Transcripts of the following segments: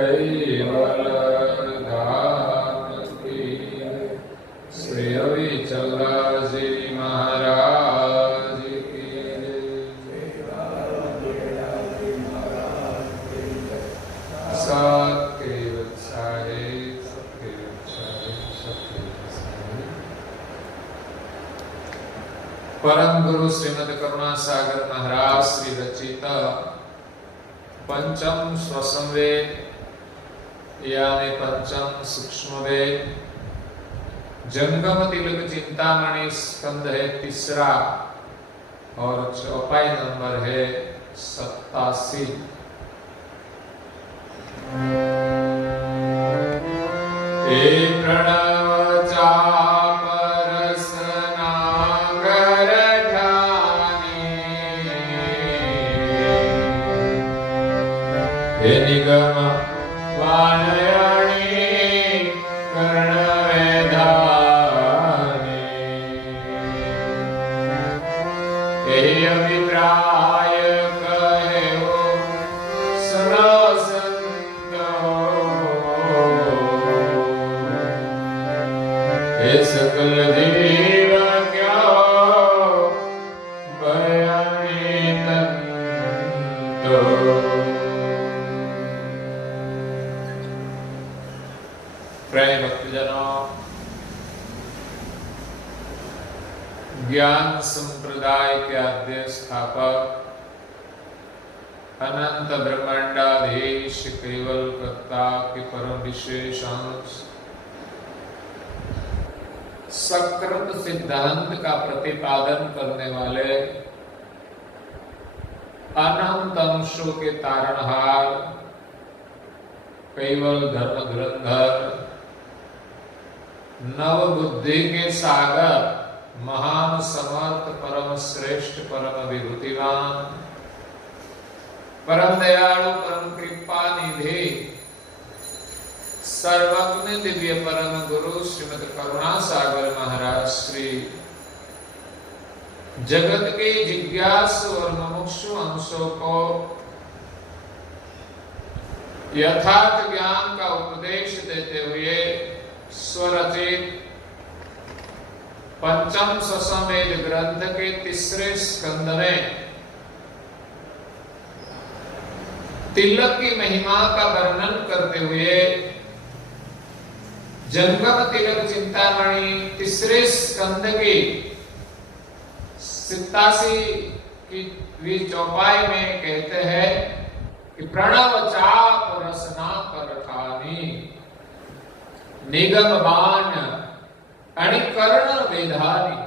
कैवलधाम की श्री अविचल जी महाराज की सबके बचाए सबके बचाए सबके बचाए। परम गुरु श्रीमद करुणा सागर महाराज श्री रचित पंचम स्वसंवेद यानी पंचम सूक्ष्म वेद जंगम तिलक चिंतामणि स्कंद है तीसरा और चौपाई नंबर है 87। प्रणव चाप रसनागर ठाने हे निगम वानयाणी कर्ण वेधाने हे अभिप्राय कहे हो सुनो संतो हे सकल जीव क्या बयानी तंतो। प्रिय भक्तजनों, ज्ञान संप्रदाय के आद्य स्थापक अनंत ब्रह्मांडाधीश केवल कर्ता के परम विशेष अंश सकृत सिद्धांत का प्रतिपादन करने वाले अनंत अंशों के तारणहार केवल धर्म धुरंधर नव बुद्धि के सागर महान समर्थ परम श्रेष्ठ परम विभूतिवान परम दयालु परम कृपा निधि सर्वज्ञ दिव्य परम गुरु श्रीमद करुणा सागर महाराज श्री जगत के जिज्ञासु और मुमुक्षु अंशों को यथार्थ ज्ञान का उपदेश देते हुए स्वरचित पंचम स्वसंवेद ग्रंथ के तीसरे स्कंद में तिलक की महिमा का वर्णन करते हुए जंगम तिलक चिंतामणि तीसरे स्कंद की 87वीं चौपाई में कहते हैं कि प्रणव चाप रसना करठानी निगम बाण अणिकर्ण वेधानी।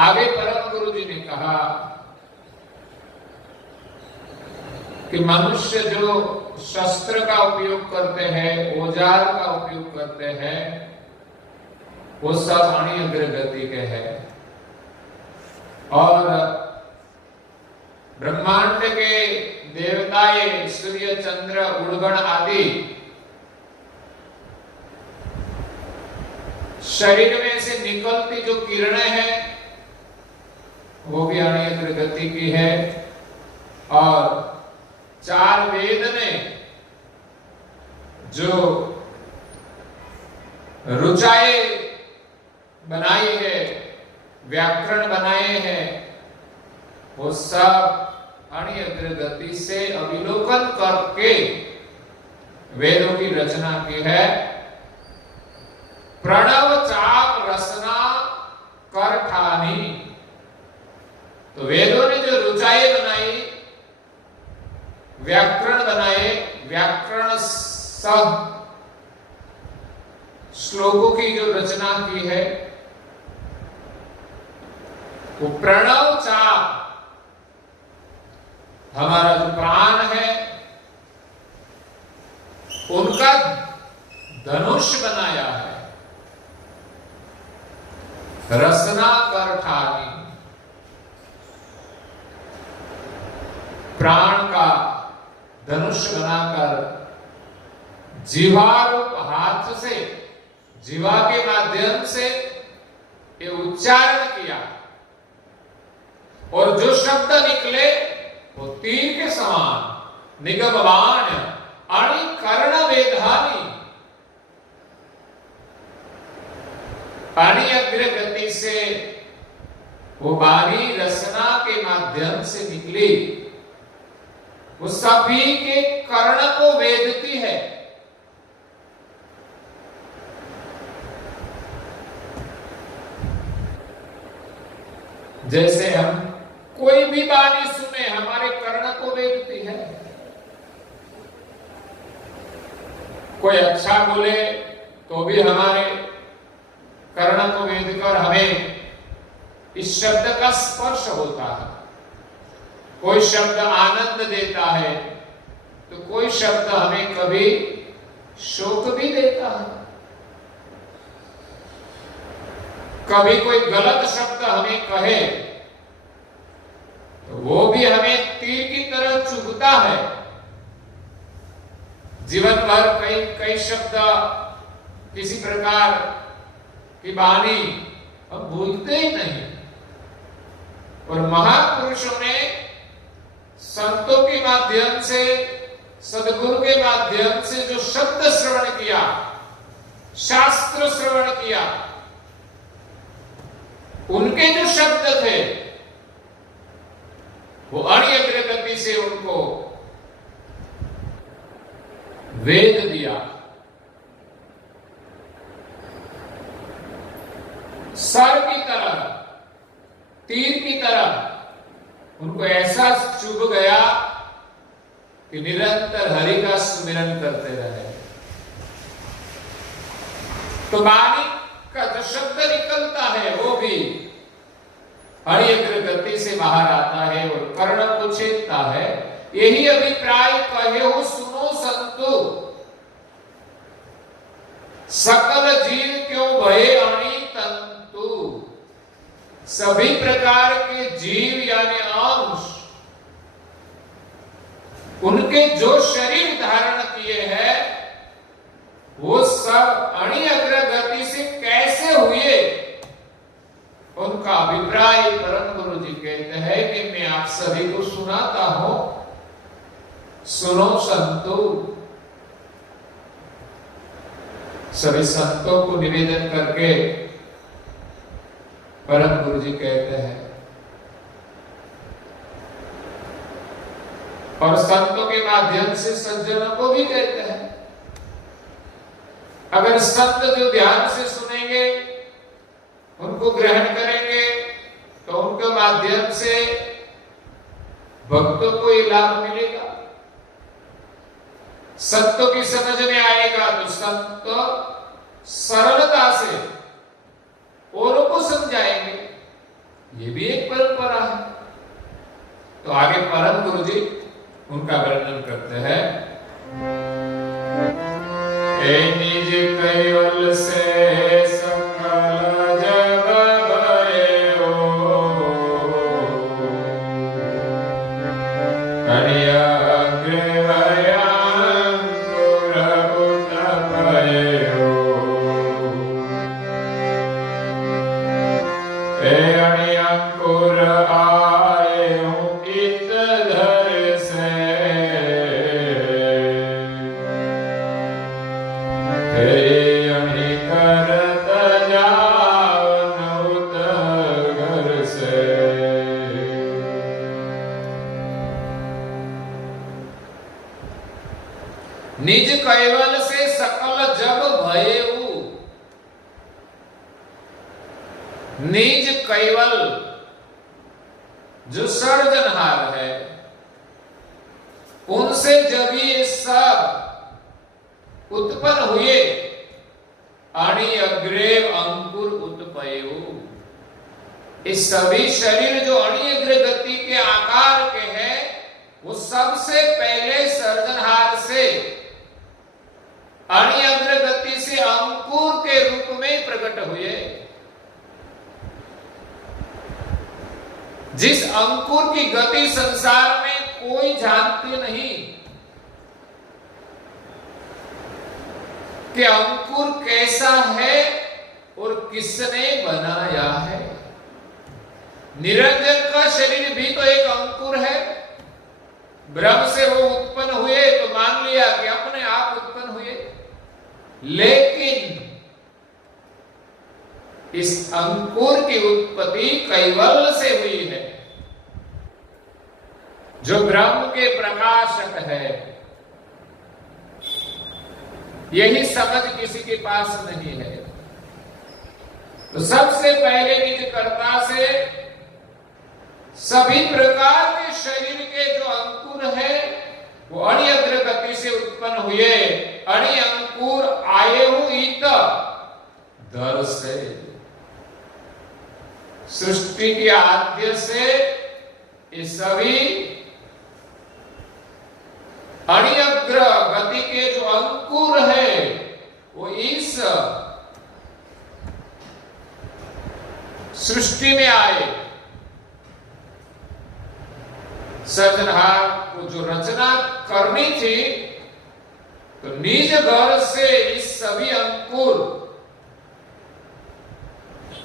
आगे परम गुरु जी ने कहा कि मनुष्य जो शस्त्र का उपयोग करते हैं, औजार का उपयोग करते हैं, वो सब अणि अग्रगति के हैं और ब्रह्मांड के देवताए सूर्य चंद्र उड़गण आदि शरीर में से निकलती जो किरणें हैं वो भी अणि अग्रगति की है और चार वेद ने जो रुचाए बनाई है, व्याकरण बनाए हैं, वो सब अणि अग्रगति से अविलोकन करके वेदों की रचना की है। प्रणव चाप रसना करठानी, तो वेदों ने जो रुचाई बनाई, व्याकरण बनाए, व्याकरण सब श्लोकों की जो रचना की है वो प्रणव चाप हमारा जो प्राण है उनका धनुष बनाया है। रसना करठानी, प्राण का धनुष बनाकर जीवारूप हाथ से, जीवा के माध्यम से ये उच्चारण किया और जो शब्द निकले वो तीर के समान निगमवाण आणि कर्णवेधानी आणि अग्रगति से वो वाणी रसना के माध्यम से निकली, वो सभी के कर्ण को वेदती है। जैसे हम कोई भी वाणी सुने हमारे कर्ण को वेदती है। कोई अच्छा बोले तो भी हमारे कर्ण को वेद कर हमें इस शब्द का स्पर्श होता है। कोई शब्द आनंद देता है तो कोई शब्द हमें कभी शोक भी देता है। कभी कोई गलत शब्द हमें कहे तो वो भी हमें तीर की तरह चुभता है। जीवन भर कई शब्द किसी प्रकार की वाणी हम भूलते ही नहीं। और महापुरुषों ने संतों के माध्यम से, सद्गुरु के माध्यम से जो शब्द श्रवण किया, शास्त्र श्रवण किया, उनके जो शब्द थे वो अणियग्र गति से उनको वेद दिया। सर की तरह, तीर की तरह उनको ऐसा चुभ गया कि निरंतर हरि का सुमिरन करते रहे। तो वाणी का जो शब्द निकलता है वो भी हरियग्र गति से बाहर आता है और कर्ण को छेदता है। यही अभिप्राय कहे हो सुनो संतो, सकल जीव क्यों भये अणि तंतु। सभी प्रकार के जीव यानी अंश, उनके जो शरीर धारण किए हैं वो सब अणियग्र गति से कैसे हुए, उनका अभिप्राय परम गुरु जी कहते हैं कि मैं आप सभी को सुनाता हूं, सुनो संतो। सभी संतों को निवेदन करके परम गुरु जी कहते हैं, और संतों के माध्यम से सज्जनों को भी कहते हैं। अगर संत जो ध्यान से सुनेंगे, उनको ग्रहण करेंगे, तो उनके माध्यम से भक्तों को ये लाभ मिलेगा। संतों की समझ में आएगा तो संत सरलता से औरों को समझाएंगे। ये भी एक परंपरा है। तो आगे परम गुरु जी उनका वर्णन करते हैं। ए निज कैवल से सकल जग भयो, अणियग्र भयांकुर उतपयो। ए अणियंकुर आयो इत धर से, हे अणि करत जावन उत घर से। निज कैवल से सकल जग भयउ। निज कैवल जो सर्जनहार है, उनसे जब ये सब उत्पन्न हुए, अणियग्रेव अंकुर उत्पयो। इस सभी शरीर जो अणियग्र गति के आकार के हैं, वो सबसे पहले सर्जनहार से अणियग्र गति से अंकुर के रूप में प्रकट हुए। जिस अंकुर की गति संसार में कोई जानते नहीं कि अंकुर कैसा है और किसने बनाया है। निरंजन का शरीर भी तो एक अंकुर है। ब्रह्म से वो उत्पन्न लेकिन इस अंकुर की उत्पत्ति कैवल्य से हुई है, जो ब्रह्म के प्रकाशक है। यही समझ किसी के पास नहीं है। तो सबसे पहले निजकर्ता से सभी प्रकार के शरीर के जो अंकुर है वो अणि अग्र गति से उत्पन्न हुए। अणि अंकुर आये इत दर से, सृष्टि के आद्य से ये सभी अणि अग्र गति के जो अंकुर है वो इस सृष्टि में आए। सर्जनहार को जो रचना करनी थी, तो निज घर से इस सभी अंकुर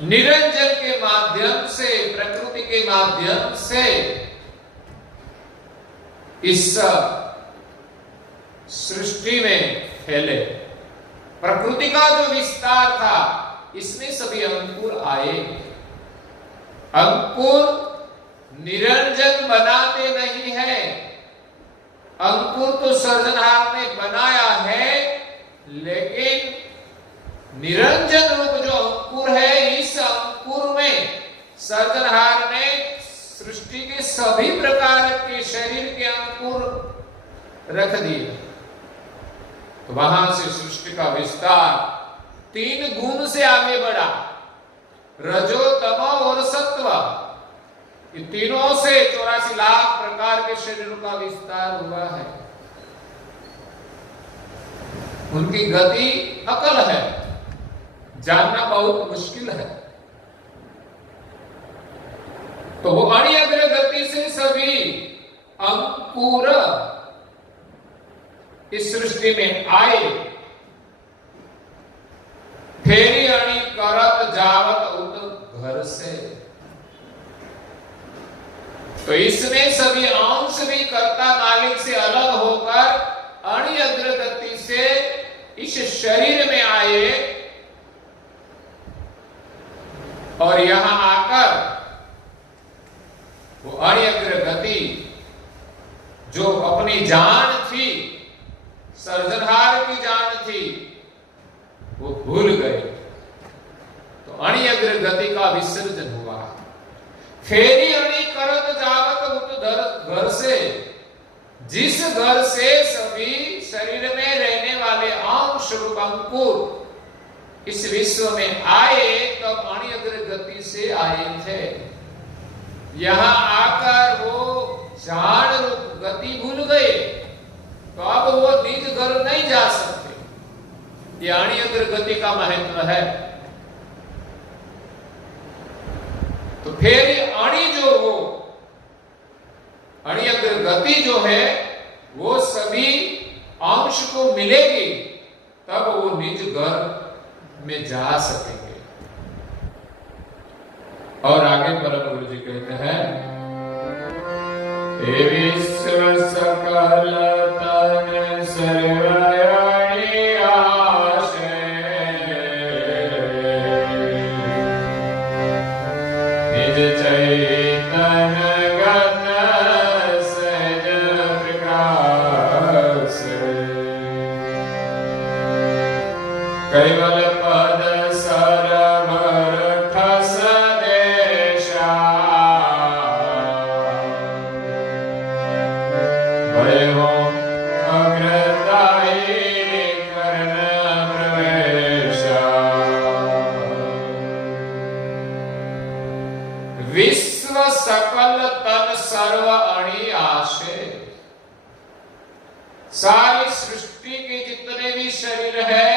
निरंजन के माध्यम से, प्रकृति के माध्यम से इस सृष्टि में फैले। प्रकृति का जो विस्तार था, इसमें सभी अंकुर आए। अंकुर निरंजन बनाते नहीं है, अंकुर तो सर्जनहार ने बनाया है, लेकिन निरंजन रूप जो अंकुर है, इस अंकुर में सर्जनहार ने सृष्टि के सभी प्रकार के शरीर के अंकुर रख दिए। तो वहां से सृष्टि का विस्तार 3 गुण से आगे बढ़ा, रजो तमो और सत्व। ये तीनों से 84 लाख प्रकार के शरीरों का विस्तार हुआ है। उनकी गति अकल है, जानना बहुत मुश्किल है। तो वो अणि अग्र गति से सभी अंकुर इस सृष्टि में आए। फेरी अणि करत जावत उत घर से, तो इसमें सभी अंश भी कर्ता मालिक से अलग होकर अणि अग्र गति से इस शरीर में आए, और यहां आकर वो अणि अग्र गति जो अपनी जान थी, सर्जनहार की जान थी, वो भूल गए। तो अणि अग्र गति का विसर्जन हुआ। फेरी अणि करत जावत उत घर से, जिस घर से सभी शरीर में रहने वाले अंश रूप अंकुर इस विश्व में आए, तब अणि अग्र गति से आए थे। यहां आकर वो जान रूप गति भूल गए, तो अब वो निज घर नहीं जा सकते। ये अणि अग्र गति का महत्व है। तो फिर अणि जो हो, अणि अग्र गति जो है, वो सभी अंश को मिलेगी, तब वो निज घर में जा सकेंगे। और आगे परम गुरु जी कहते हैं, हे विश्व सकल तन सर्वयणि आशे, निज चैतन गत सहज प्रकाश, कैवल पद सरभर ठस देशा, भय हो अग्रताई कर्ण प्रवेशा। विश्व सकल तन सर्व अणि आशे, सारी सृष्टि के जितने भी शरीर है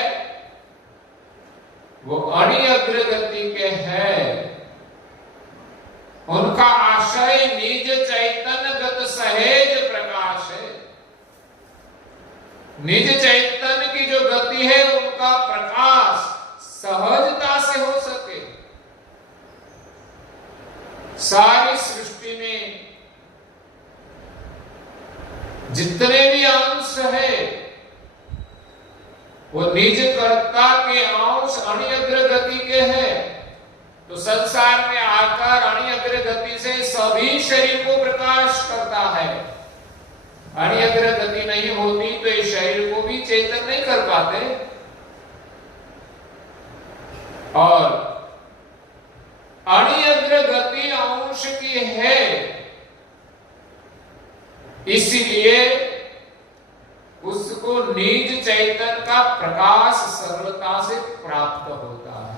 वो अणि अग्र गति के हैं। उनका आशय निज चैतन्य गत सहेज प्रकाश है। निज चैतन्य की जो गति है, उनका प्रकाश सहजता से हो सके। सारी सृष्टि में जितने भी अंश है वो निज कर्ता के अंश अणिअग्र गति के हैं, तो संसार में आकर अणिअग्र गति से सभी शरीर को प्रकाश करता है। अणिअग्र गति नहीं होती तो इस शरीर को भी चेतन नहीं कर पाते। और अणिअग्र गति अंश की है, इसलिए उसको निज चैतन्य का प्रकाश सरलता से प्राप्त होता है।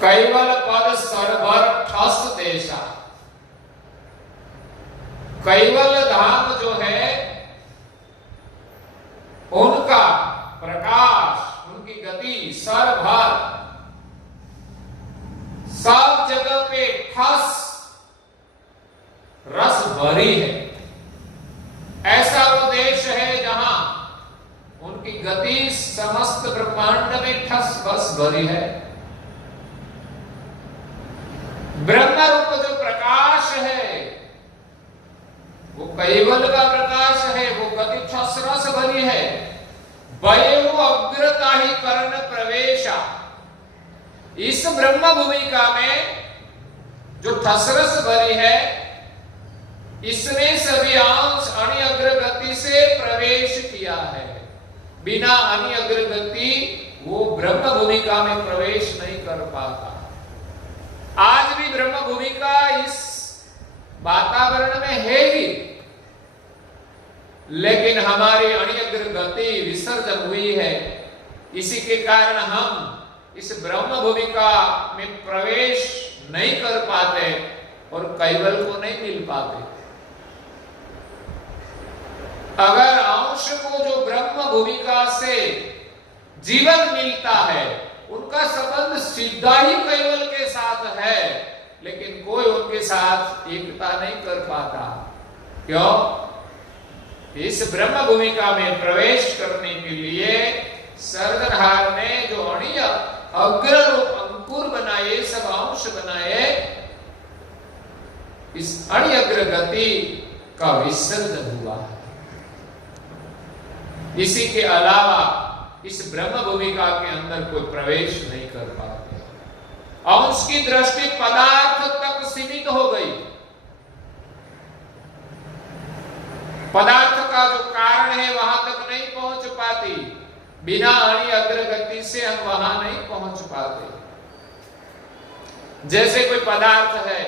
कैवल पद सरभर ठस देशा, कैवल धाम जो है उनका प्रकाश, उनकी गति सरभर सब जगह पे ठस रस भरी है। ऐसा वो देश है जहां उनकी गति समस्त ब्रह्मांड में ठस बस भरी है। ब्रह्म रूप जो प्रकाश है वो कैवल का प्रकाश है, वो गति ठस रस भरी है। वयु अग्रता ही कर्ण प्रवेशा, इस ब्रह्म भूमिका में जो ठस रस भरी है, इसने सभी अंश अणिअग्र गति से प्रवेश किया है। बिना अणिअग्र गति वो ब्रह्म भूमिका में प्रवेश नहीं कर पाता। आज भी ब्रह्म भूमिका इस वातावरण में है ही, लेकिन हमारी अणिअग्र गति विसर्जन हुई है। इसी के कारण हम इस ब्रह्म भूमिका में प्रवेश नहीं कर पाते और कैवल को नहीं मिल पाते। अगर अंश को जो ब्रह्म भूमिका से जीवन मिलता है, उनका संबंध सीधा ही कैवल के साथ है, लेकिन कोई उनके साथ एकता नहीं कर पाता। क्यों? इस ब्रह्म भूमिका में प्रवेश करने के लिए सर्जनहार ने जो अणिय अग्र रूप अंकुर बनाए, सब अंश बनाए, इस अणिअग्र गति का विसर्जन हुआ है। इसी के अलावा इस ब्रह्म भूमिका के अंदर कोई प्रवेश नहीं कर पाते। अंश की दृष्टि पदार्थ तक सीमित हो गई। पदार्थ का जो कारण है वहां तक नहीं पहुंच पाती। बिना अणिअग्र गति से हम वहां नहीं पहुंच पाते। जैसे कोई पदार्थ है,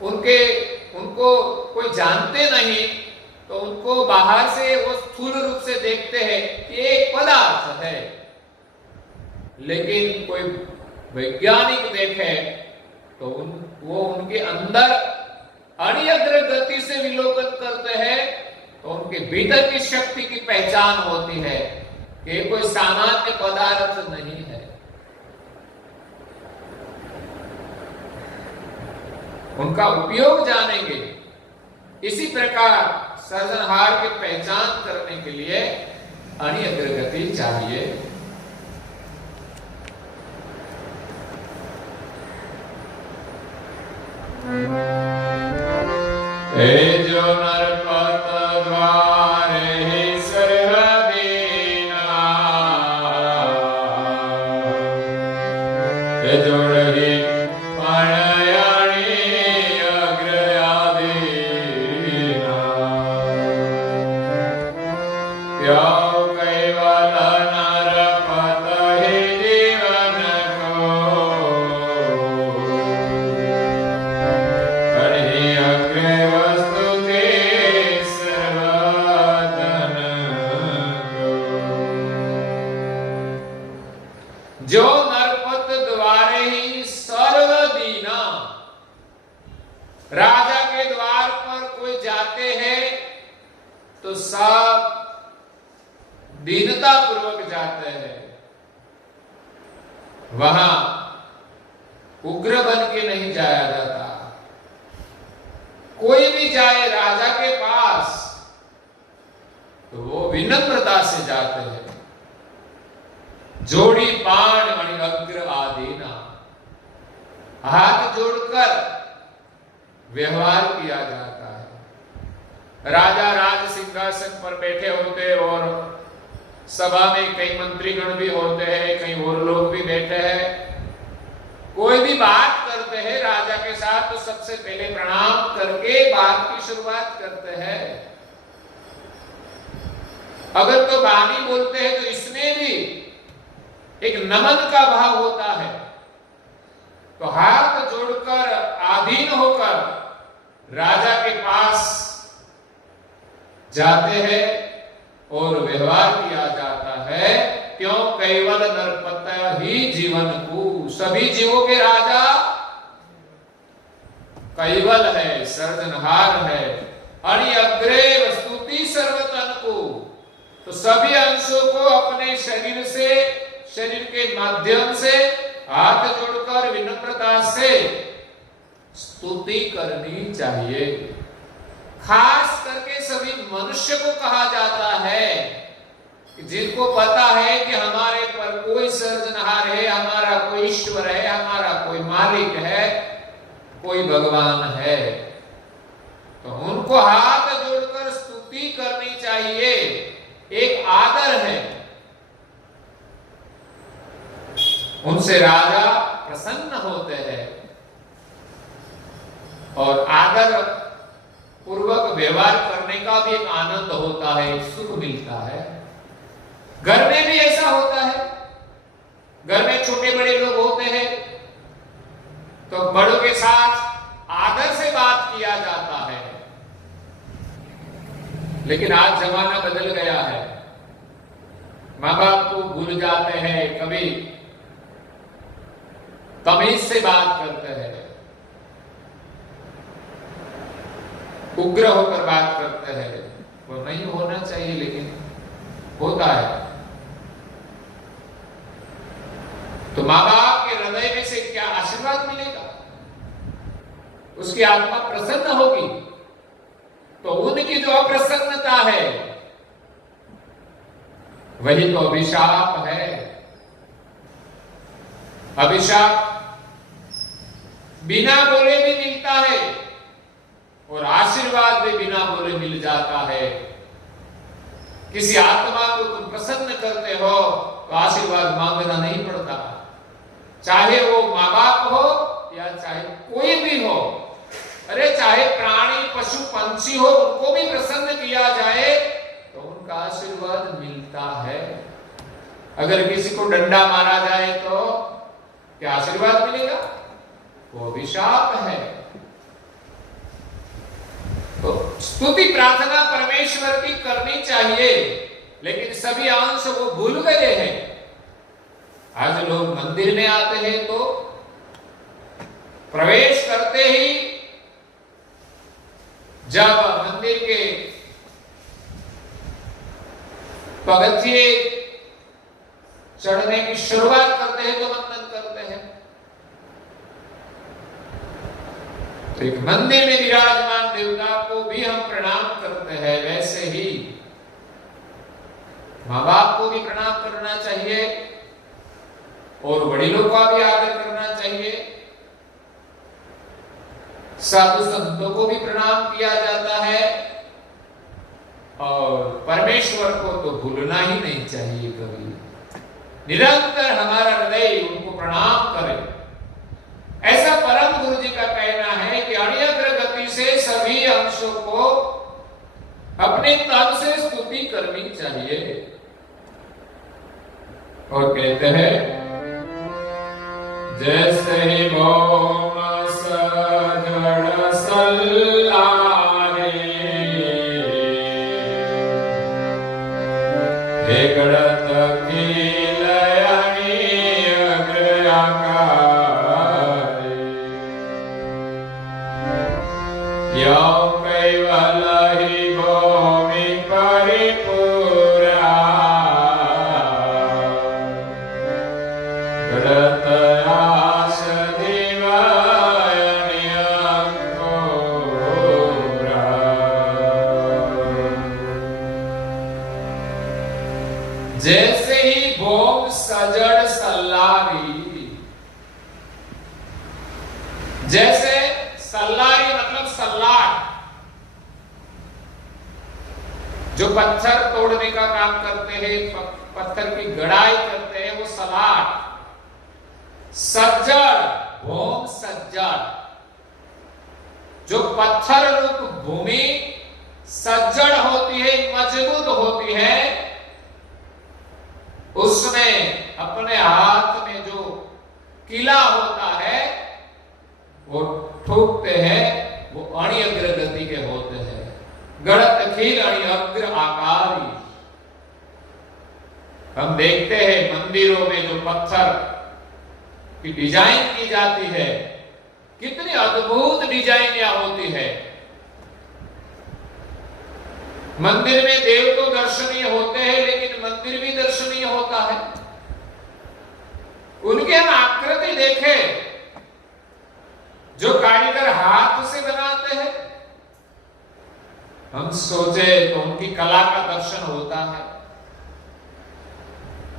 उनको कोई जानते नहीं, तो उनको बाहर से वो स्थूल रूप से देखते हैं कि एक पदार्थ है, लेकिन कोई वैज्ञानिक देखे तो वो उनके अंदर अणिअग्र गति से विलोकन करते हैं, तो उनके भीतर की शक्ति की पहचान होती है कि कोई सामान्य पदार्थ नहीं है। उनका उपयोग जानेंगे। इसी प्रकार सर्जनहार की पहचान करने के लिए अणिअग्र गति चाहिए। जो नरपत द्वारे ही सर्व दीना, जोड़ही जो नरपत द्वारे ही सर्व दीना, राजा के द्वार पर कोई जाते हैं तो सब दीनता पूर्वक जाते हैं। वहां उग्र बन के नहीं जाया जाता। कोई भी जाए राजा के पास तो वो विनम्रता से जाते हैं। जोड़ी बाण अणिअग्र आदीना, हाथ जोड़कर व्यवहार किया जाता है। राजा राज सिंहासन पर बैठे होते और सभा में कई मंत्रीगण भी होते हैं, कई और लोग भी बैठे हैं। कोई भी बात करते हैं राजा के साथ तो सबसे पहले प्रणाम करके बात की शुरुआत करते हैं। अगर तो वाणी बोलते हैं तो इसमें भी एक नमन का भाव होता है। तो हाथ जोड़कर आधीन होकर राजा के पास जाते हैं और व्यवहार किया जाता है। क्यों? कैवल नरपता ही जीवन को, सभी जीवों के राजा कैवल है, सर्जनहार है। अणि अग्रे वस्तुति सर्वतन को, तो सभी अंशों को अपने शरीर से, शरीर के माध्यम से हाथ जोड़कर विनम्रता से स्तुति करनी चाहिए। खास करके सभी मनुष्य को कहा जाता है जिनको पता है कि हमारे पर कोई सर्जनहार है, हमारा कोई ईश्वर है, हमारा कोई मालिक है, कोई भगवान है, तो उनको हाथ जोड़कर स्तुति करनी चाहिए। एक आदर है, उनसे राजा प्रसन्न होते हैं और आदर पूर्वक व्यवहार करने का भी एक आनंद होता है, सुख मिलता है। घर में भी ऐसा होता है। घर में छोटे बड़े लोग होते हैं तो बड़ों के साथ आदर से बात किया जाता है। लेकिन आज जमाना बदल गया है, माँ बाप को भूल जाते हैं, कभी तमीज से बात करते हैं, उग्र होकर बात करते हैं। वो नहीं होना चाहिए लेकिन होता है। तो माँ बाप के हृदय में से क्या आशीर्वाद मिलेगा? उसकी आत्मा प्रसन्न होगी। तो उनकी जो अप्रसन्नता है वही तो अभिशाप है। अभिशाप बिना बोले भी मिलता है और आशीर्वाद भी बिना बोले मिल जाता है। किसी आत्मा को तुम प्रसन्न करते हो तो आशीर्वाद मांगना नहीं पड़ता, चाहे वो माँ बाप हो या चाहे कोई भी हो। अरे चाहे प्राणी पशु पंछी हो, उनको भी प्रसन्न किया जाए तो उनका आशीर्वाद मिलता है। अगर किसी को डंडा मारा जाए तो क्या आशीर्वाद मिलेगा? वो अभिशाप है। तो स्तुति प्रार्थना परमेश्वर की करनी चाहिए, लेकिन सभी अंश वो भूल गए हैं। आज लोग मंदिर में आते हैं तो प्रवेश करते ही जब मंदिर के पगथिए चढ़ने की शुरुआत करते हैं तो वंदन करते हैं। तो एक मंदिर में विराजमान देवता को भी हम प्रणाम करते हैं, वैसे ही माँ बाप को भी प्रणाम करना चाहिए और बड़ीलों का भी आदर करना चाहिए। साधु संतों को भी प्रणाम किया जाता है और परमेश्वर को तो भूलना ही नहीं चाहिए। कभी निरंतर हमारा हृदय उनको प्रणाम करे। ऐसा परम गुरु जी का कहना है कि अण्यग्र गति से सभी अंशों को अपने तन से स्तुति करनी चाहिए। और कहते हैं जैसे ही भौम सजड़ सल्लारे हेगड़त कीलयनी अग्र आकारे यो कैवल ही भौमि परिपूरा गड़त आस जैसे ही भोग सजड़ सल्लारी, जैसे सल्लारी मतलब सल्लाट, जो पत्थर तोड़ने का काम करते हैं, पत्थर की गड़ाई करते हैं, वो सलाट, सज्जड़, भूम सज्जड़, जो पत्थर रूप भूमि सज्जड़ होती है, मजबूत होती है, उसमें अपने हाथ में जो किला होता है वो ठोकते हैं, वो अणि अग्र गति के होते हैं। गणत खील अणि अग्र आकारी। हम देखते हैं मंदिरों में जो पत्थर की डिजाइन की जाती है, कितनी अद्भुत डिजाइन यहाँ होती है। मंदिर में देव तो दर्शनीय होते हैं, लेकिन मंदिर भी दर्शनीय होता है। उनके हम आकृति देखें, जो कारीगर हाथ से बनाते हैं, हम सोचे तो उनकी कला का दर्शन होता है।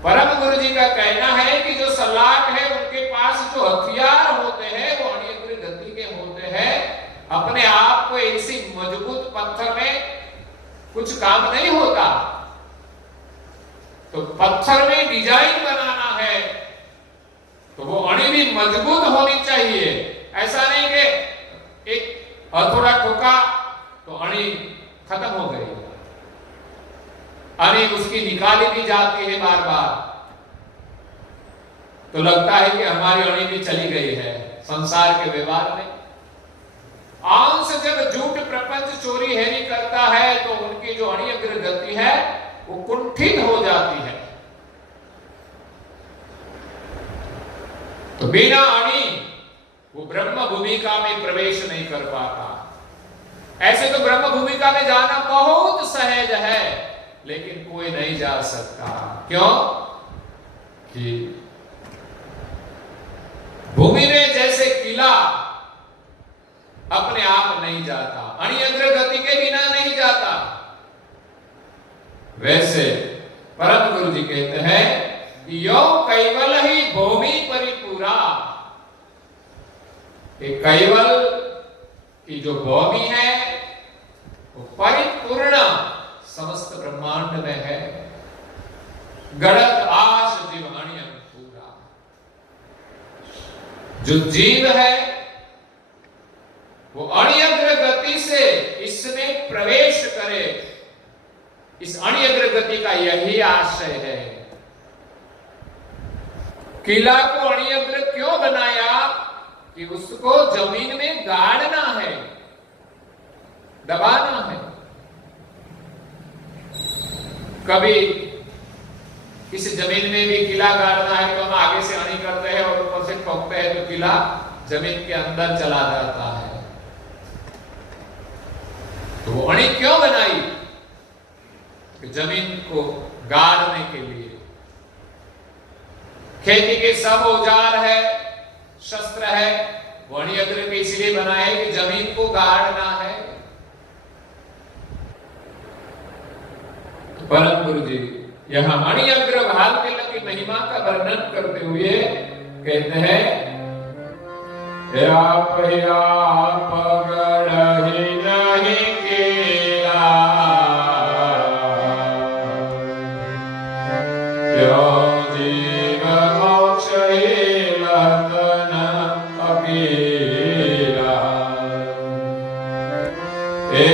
परम गुरु जी का कहना है कि जो सलाट है, उनके पास जो हथियार होते हैं वो अणि गति के होते हैं। अपने आप को ऐसी मजबूत पत्थर में कुछ काम नहीं होता। तो पत्थर में डिजाइन बनाना है तो वो अणि भी मजबूत होनी चाहिए। ऐसा नहीं कि एक हथौड़ा ठोका तो अणि खत्म हो गई, अणि उसकी निकाली भी जाती है बार बार, तो लगता है कि हमारी अणि भी चली गई है संसार के व्यवहार में। अंश जब झूठ प्रपंच चोरी हेरी करता है तो उनकी जो अणि अग्र गति है वो कुंठित हो जाती है। तो बिना अणि वो ब्रह्म भूमिका में प्रवेश नहीं कर पाता। ऐसे तो ब्रह्म भूमिका में जाना बहुत सहज है, लेकिन कोई नहीं जा सकता। क्यों? कि भूमि में जैसे किला अपने आप नहीं जाता, अणि अग्र गति के बिना नहीं जाता, वैसे परम गुरु जी कहते हैं यो कैवल ही भूमि परिपूरा। कैवल की जो भूमि है वो परिपूर्ण समस्त ब्रह्मांड में है। गणत आश जीव अणि पूरा। जो जीव है वो अणि अग्र गति से इसमें प्रवेश करे, इस अणि अग्र गति का यही आशय है। किला को अणि अग्र क्यों बनाया? कि उसको जमीन में गाड़ना है, दबाना है। कभी किसी जमीन में भी किला गाड़ना है तो हम आगे से अणि करते हैं और ऊपर से ठोकते हैं तो किला जमीन के अंदर चला जाता है। तो वो अणि क्यों बनाई? कि जमीन को गाड़ने के लिए। खेती के सब औजार है, शस्त्र है, वो अणि अग्र के इसलिए बनाए कि जमीन को गाड़ना है। तो परम गुरु जी यहां अणि अग्र भाल के की महिमा का वर्णन करते हुए कहते हैं आप गढ़हि नहीं केला, जीव मोक्ष लतन अकेला।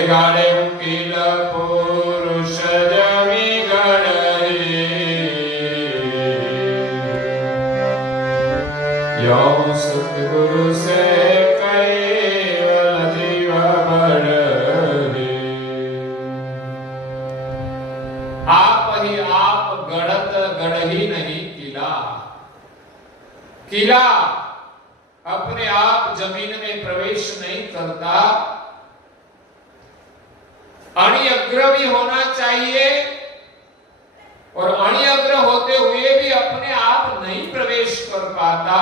गाड़े किल पुरुष जमी गढ़हि, यो सतगुरु से कैवल जीव बढ़हि। आप ही आप गढ़त गढ़ही नहीं किला। किला अपने आप जमीन में प्रवेश नहीं करता, अणि अग्र भी होना चाहिए, और अणि अग्र होते हुए भी अपने आप नहीं प्रवेश कर पाता।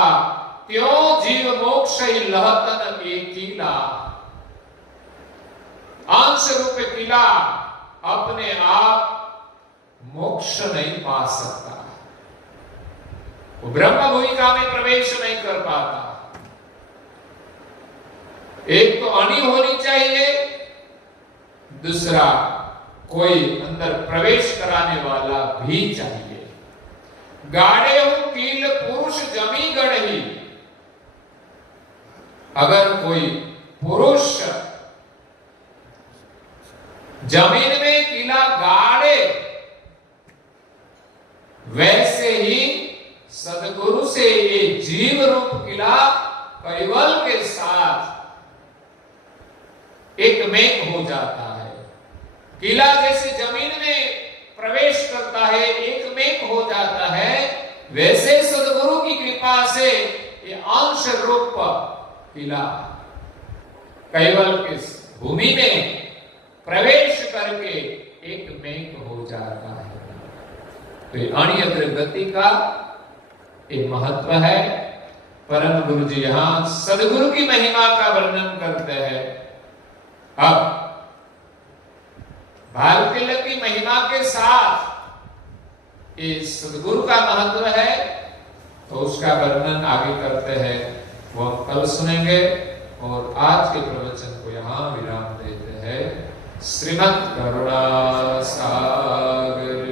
क्यों? जीव मोक्ष ही लहतन एक किला। अंश रूप किला अपने आप मोक्ष नहीं पा सकता, वो ब्रह्म भूमिका में प्रवेश नहीं कर पाता। एक तो अणि होनी चाहिए, दूसरा कोई अंदर प्रवेश कराने वाला भी चाहिए। गाड़े हूं कील पुरुष जमी गढ़ी, अगर कोई पुरुष जमीन में किला गाड़े, वैसे ही सदगुरु से ये जीव रूप किला कैवल के साथ एक मेक हो जाता है। किला जैसे जमीन में प्रवेश करता है, एक मेक हो जाता है, वैसे सदगुरु की कृपा से ये अंश रूप किला कैवल के भूमि में प्रवेश करके एक मेक हो जाता है। तो ये अण्यग्र गति का एक महत्व है। परम गुरु जी यहां सदगुरु की महिमा का वर्णन करते हैं। अब भारतीय की महिमा के साथ ये सदगुरु का महत्व है, तो उसका वर्णन आगे करते हैं, वो कल सुनेंगे। और आज के प्रवचन को यहाँ विराम देते हैं। श्रीमद् करुणा सागर